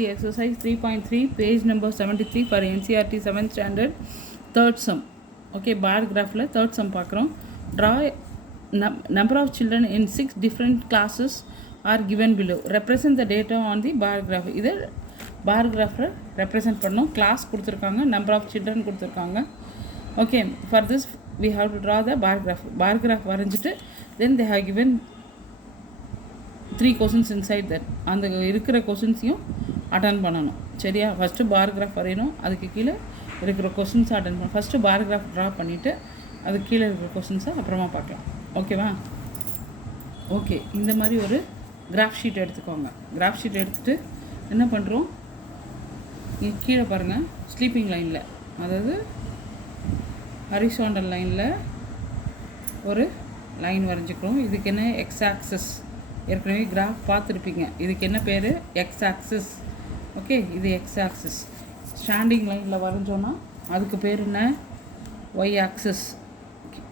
see exercise 3.3 page number 73 for NCERT 7th standard third sum. Okay, bar graph la third sum பார்க்குறோம். Draw number of children in 6 different classes are given below. Represent the data on the bar graph. இது bar graph represent பண்ணோம். Class கொடுத்துருக்காங்க, number of children கொடுத்துருக்காங்க. Okay, for this we have to draw the bar graph. Bar graph வரைஞ்சிட்டு then they have given 3 questions inside that. அந்த இருக்கிற கொஷின்ஸையும் attend பண்ணணும். சரியா? First பார் graph வரையணும், அதுக்கு கீழே இருக்கிற கொஷின்ஸை அட்டன் பண்ணணும். ஃபஸ்ட்டு பார் கிராஃப் ட்ரா பண்ணிவிட்டு அதுக்கு கீழே இருக்கிற கொஷின்ஸை அப்புறமா பார்க்கலாம். ஓகேவா? ஓகே, இந்த மாதிரி ஒரு கிராஃப் ஷீட் எடுத்துக்கோங்க. கிராஃப் ஷீட் எடுத்துகிட்டு என்ன பண்ணுறோம், இங்கே கீழே பாருங்கள், ஸ்லீப்பிங் லைனில், அதாவது ஹரிசாண்டல் லைனில் ஒரு லைன் வரைஞ்சிக்கிறோம். இதுக்கு என்ன எக்ஸ் ஆக்சஸ், ஏற்கனவே கிராஃப் பார்த்துருப்பீங்க. இதுக்கு என்ன பேர்? X axis. ஓகே, இது எக்ஸ் ஆக்சிஸ். ஸ்டாண்டிங் லைனில் வரைஞ்சோன்னா அதுக்கு பேர் என்ன? Y axis.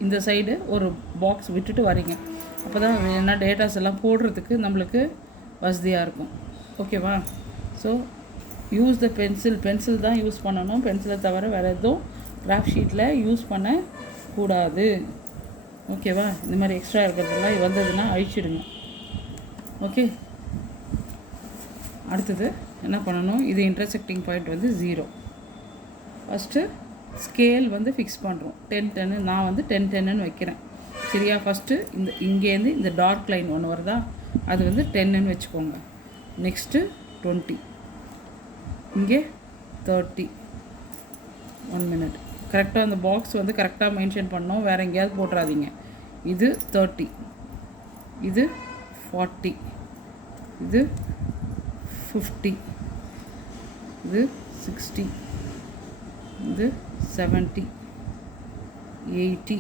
இந்த சைடு ஒரு பாக்ஸ் விட்டுட்டு வரீங்க, அப்போ தான் என்ன டேட்டாஸ் எல்லாம் போடுறதுக்கு நம்மளுக்கு வசதியாக இருக்கும். ஓகேவா? ஸோ யூஸ் த பென்சில் தான் யூஸ் பண்ணணும். பென்சிலை தவிர வேறு எதுவும் கிராஃப் ஷீட்டில் யூஸ் பண்ணக்கூடாது. ஓகேவா? இந்த மாதிரி எக்ஸ்ட்ரா இருக்கிறதெல்லாம் வந்ததுன்னா அழிச்சிடுங்க. ஓகே, அடுத்தது என்ன பண்ணணும், இது இன்டர்செக்டிங் பாயிண்ட் வந்து 0. ஃபஸ்ட்டு ஸ்கேல் வந்து ஃபிக்ஸ் பண்ணுறோம். 10 நான் வந்து 10 வைக்கிறேன். சரியா? ஃபஸ்ட்டு இங்கேருந்து இந்த டார்க் லைன் ஒன்று வருதா, அது வந்து 10 வச்சுக்கோங்க. நெக்ஸ்ட்டு 20, இங்கே 30. 1 minute. கரெக்டாக அந்த பாக்ஸ் வந்து கரெக்டாக மென்ஷன் பண்ணோம், வேறு எங்கேயாவது போட்டுறாதீங்க. இது 30, இது 40, இது 50, இது 60, இது 70, 80,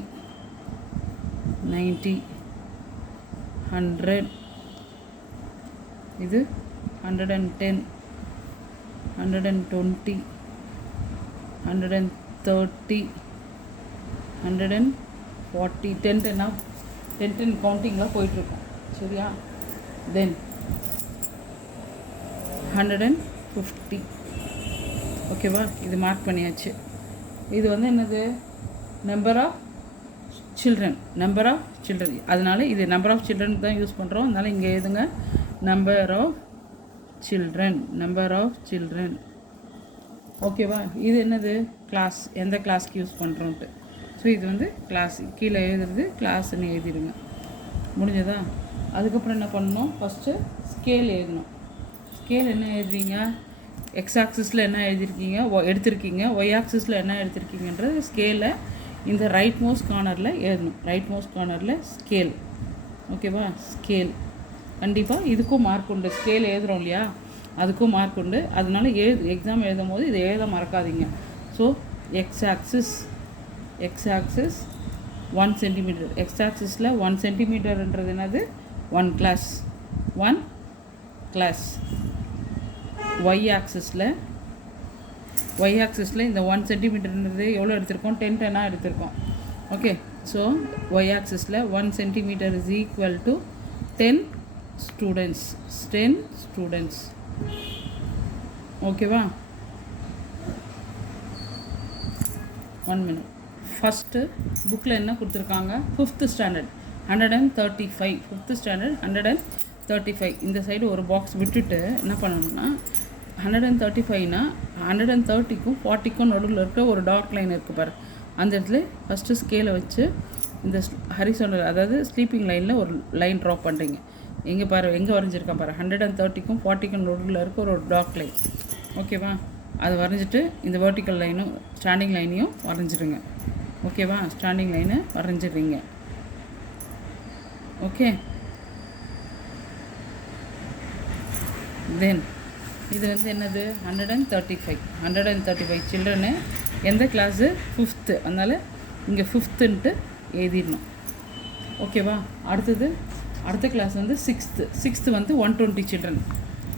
90, 100, இது 110, 120, 130, 140. 10 கவுண்டிங்கில் போயிட்டுருக்கோம். சரியா? தென் 150. ஓகேவா? இது மார்க் பண்ணியாச்சு. இது வந்து என்னது? Number of children. அதனால் இது நம்பர் ஆஃப் சில்ட்ரனுக்கு தான் யூஸ் பண்ணுறோம். அதனால் இங்கே எழுதுங்க, நம்பர் ஆஃப் சில்ட்ரன். ஓகேவா? இது என்னது? கிளாஸ். எந்த கிளாஸ்க்கு யூஸ் பண்ணுறோன்ட்டு. ஸோ இது வந்து கிளாஸ், கீழே எழுதுறது கிளாஸ்ன்னு எழுதிடுங்க. முடிஞ்சதா? அதுக்கப்புறம் என்ன பண்ணணும், ஃபஸ்ட்டு ஸ்கேல் எழுதணும். ஸ்கேல் என்ன எழுதுறீங்க? எக்ஸ் ஆக்சிஸில் என்ன எடுத்திருக்கீங்க, ஒய் ஆக்சிஸில் என்ன எடுத்திருக்கீங்கன்றது ஸ்கேலை இந்த ரைட் மோஸ்ட் கார்னரில் எழுதணும். ரைட் மோஸ்ட் கார்னரில் ஸ்கேல். ஓகேவா? ஸ்கேல் கண்டிப்பாக இதுக்கும் மார்க் உண்டு. ஸ்கேல் எழுதுகிறோம் இல்லையா, அதுக்கும் மார்க் உண்டு. அதனால எக்ஸாம் எழுதும் போது இதை எழுத மறக்காதீங்க. So X axis 1 cm. X ஆக்சிஸில் 1 cmன்றது என்னது? 1 class. ஒய் ஆக்சிஸில் இந்த 1 cmன்றது எவ்வளோ எடுத்திருக்கோம்? 10 எடுத்திருக்கோம். ஓகே, ஸோ ஒய் ஆக்சிஸில் 1 cm is equal to 10 students. ஓகேவா? 1 minute. ஃபஸ்ட்டு புக்கில் என்ன கொடுத்துருக்காங்க? 5th standard 135. 5th standard 135. இந்த சைடு ஒரு பாக்ஸ் விட்டுட்டு என்ன பண்ணணும்னா, 135னா 130க்கும் 40க்கும் நடுவில் இருக்க ஒரு டார்க் லைன் இருக்குது பாரு, அந்த இடத்துல ஃபஸ்ட்டு ஸ்கேலை வச்சு இந்த ஹரிசாண்டல், அதாவது ஸ்லீப்பிங் லைனில் ஒரு லைன் ட்ரா பண்ணுறீங்க. எங்கே பாரு, எங்கே வரைஞ்சிருக்கேன் பாரு, 130க்கும் 40க்கும் நடுவில் இருக்க ஒரு டார்க் லைன். ஓகேவா? அது வரைஞ்சிட்டு இந்த வெர்டிக்கல் லைனும் ஸ்டாண்டிங் லைனையும் வரைஞ்சிடுங்க. ஓகேவா? ஸ்டாண்டிங் லைனை வரைஞ்சிடுறீங்க. ஓகே, தென் இது வந்து என்னது? 135 சில்ட்ரனு. எந்த கிளாஸு? 5th. அதனால் இங்கே 5th எழுதிடணும். ஓகேவா? அடுத்த கிளாஸ் வந்து 6th வந்து 120 சில்ட்ரன்.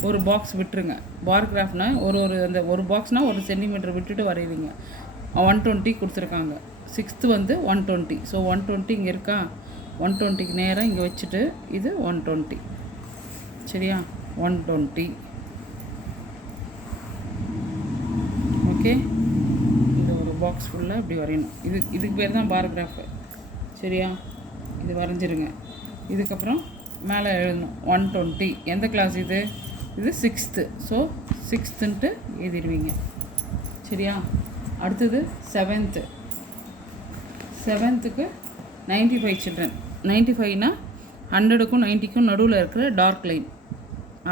ஒரு பாக்ஸ் விட்டுருங்க. பார் கிராஃப்னால் அந்த ஒரு பாக்ஸ்னால் 1 cm விட்டுட்டு வரைவீங்க. 120 கொடுத்துருக்காங்க. 6th வந்து 120. ஸோ 120 இங்கே இருக்கா, 120க்கு நேராக இங்கே வச்சுட்டு இது 120. சரியா? 120 ஓகே, இந்த ஒரு பாக்ஸ் ஃபுல்லாக இப்படி வரையணும். இதுக்கு பேர் தான் பார் கிராஃபு. சரியா? இது வரைஞ்சிருங்க. இதுக்கப்புறம் மேலே எழுதணும் 120. எந்த கிளாஸ் இது? இது 6th. So 6th எழுதிடுவீங்க. சரியா? அடுத்தது 7th. 7th 95 children. 95னா 100க்கும் 90க்கும் நடுவில் இருக்கிற டார்க் லைன்,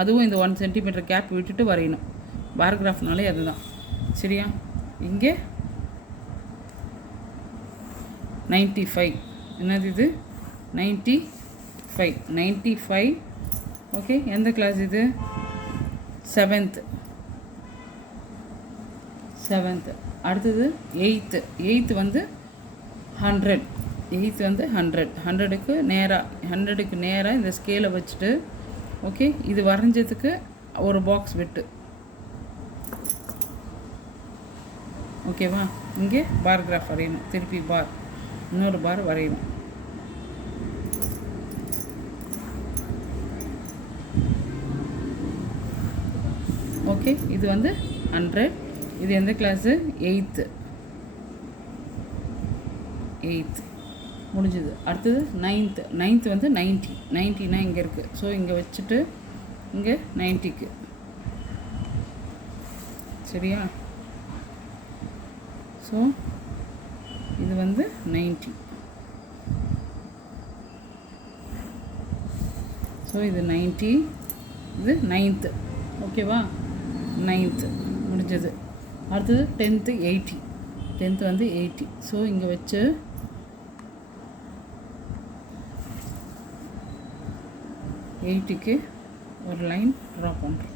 அதுவும் இந்த 1 cm கேப் விட்டுட்டு வரையணும். பாராகிராஃப்னாலே அதுதான். சரியா? இங்கே 95. என்னது இது? 95. ஓகே, எந்த கிளாஸ் இது? 7th. அடுத்தது 8th வந்து 100. 8th வந்து 100க்கு நேராக இந்த ஸ்கேலை வச்சுட்டு, ஓகே, இது வரைஞ்சதுக்கு ஒரு பாக்ஸ் விட்டு, ஓகேவா? இங்கே பார் கிராஃப் வரையணும். திருப்பி இன்னொரு பார் வரையணும். ஓகே, இது வந்து 100. இது எந்த கிளாஸு? 8th. முடிஞ்சுது. அடுத்தது 9th வந்து 90னா இங்கே இருக்குது. ஸோ இங்கே வச்சுட்டு இங்கே 90க்கு. சரியா? ஸோ இது வந்து 90. ஸோ இது 90, இது 9th. ஓகேவா? 9th முடிஞ்சது. அடுத்தது 10th 80. 10th வந்து 80. ஸோ இங்கே வச்சு 80க்கு ஒரு லைன் ட்ரா பண்ணுறோம்.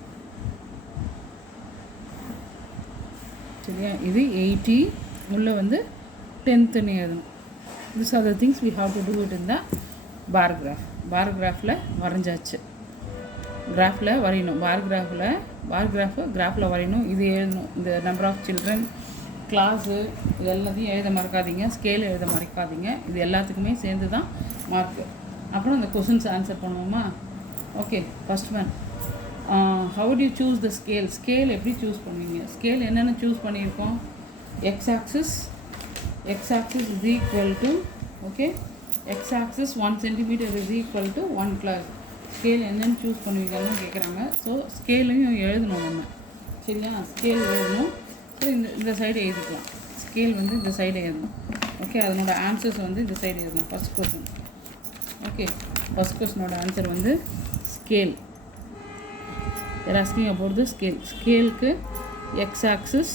சரியா? இது 80 உள்ளே வந்து 10th எழுதணும். This are the things we have to do it in the bar graph. Bar கிராஃபில் வரைஞ்சாச்சு. கிராஃபில் வரையணும். பார் கிராஃபில் வரையணும். இது எழுதணும். இந்த நம்பர் ஆஃப் சில்ட்ரன், கிளாஸு, இது எல்லாத்தையும் எழுத மறக்காதீங்க. ஸ்கேல் எழுத மறக்காதீங்க. இது எல்லாத்துக்குமே சேர்ந்து தான் மார்க்கு. அப்புறம் அந்த கொஷின்ஸ் ஆன்சர் பண்ணுவோமா? Okay, first one, how do you choose the scale? Scale எப்படி சூஸ் பண்ணுவீங்க? ஸ்கேல் என்னென்ன சூஸ் பண்ணியிருக்கோம்? X axis is equal to, okay, X axis 1 cm is equal to 1 class. Scale என்னென்னு சூஸ் பண்ணுவீங்கன்னு கேட்குறாங்க. ஸோ ஸ்கேலையும் எழுதணும் நம்ம. சரியா? ஸ்கேல் எழுதணும். ஸோ இந்த சைடு எழுதிக்கலாம். ஸ்கேல் வந்து இந்த சைடு எழுதணும். ஓகே, அதனோட ஆன்சர்ஸ் வந்து இந்த சைடு எழுதணும். First question. ஓகே, ஃபஸ்ட் கொஸ்டினோட ஆன்சர் வந்து scale. they're asking about the scale. ஸ்கேலுக்கு X axis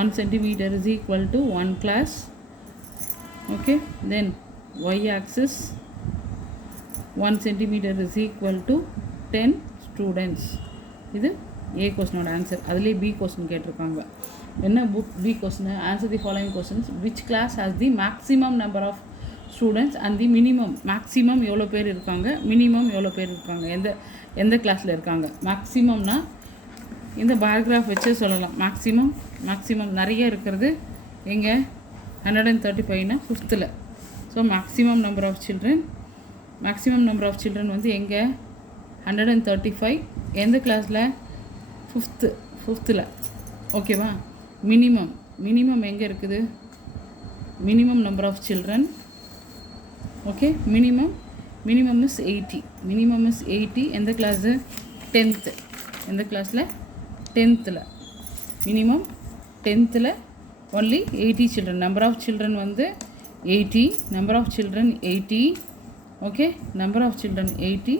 1 cm is equal to 1 class. Okay, then y axis 1 cm is equal to 10 students. இது A கொஸ்டினோட answer. அதுலேயே B question கேட்டிருக்காங்க. என்ன B question? Answer the following questions. Which class has the maximum number of students and the minimum. Maximum எவ்வளோ பேர் இருக்காங்க, minimum எவ்வளோ பேர் இருக்காங்க, எந்த கிளாஸில் இருக்காங்க. மேக்ஸிமம்னா இந்த பாராகிராஃப் வச்சு சொல்லலாம். மேக்ஸிமம் நிறைய இருக்கிறது எங்கே? 135னா 5th. So maximum number of children வந்து எங்கே? 135. எந்த கிளாஸில்? 5th. ஓகேவா? மினிமம் எங்கே இருக்குது? Minimum number of children. Okay, minimum is 80. எந்த கிளாஸு? 10th. எந்த கிளாஸில்? 10th. Minimum 10th only 80 children. Number of children வந்து 80. Number of children 80. Okay, number of children 80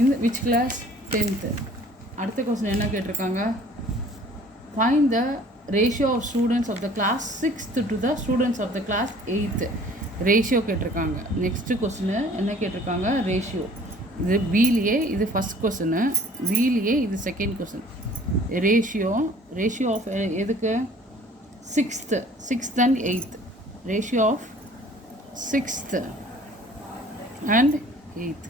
இந்த விச் கிளாஸ்? 10th. அடுத்த கொஸ்டின் என்ன கேட்டிருக்காங்க? Find the ratio of students of the class 6th to the students of the class 8th. Ratio கேட்டிருக்காங்க. Next question என்ன கேட்டிருக்காங்க? Ratio. இது பிலேயே இது first question, பிலேயே இது செகண்ட் கொஸ்டின். ரேஷியோ ஆஃப் எதுக்கு? 6th and 8th. Ratio of 6th and 8th.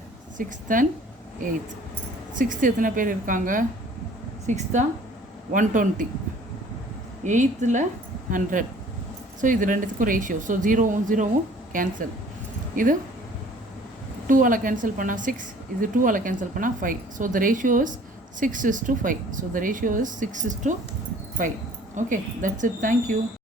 6th எத்தனை பேர் இருக்காங்க? 6th 120, 8th 100. ஸோ இது ரெண்டுத்துக்கும் ரேஷியோ. So 0 cancel. இது 2ஆல் கேன்சல் பண்ணால் 6, இது 2ஆல் கேன்சல் பண்ணால் 5. So the ratio is 6:5. So the ratio is 6:5. Okay, that's it. Thank you.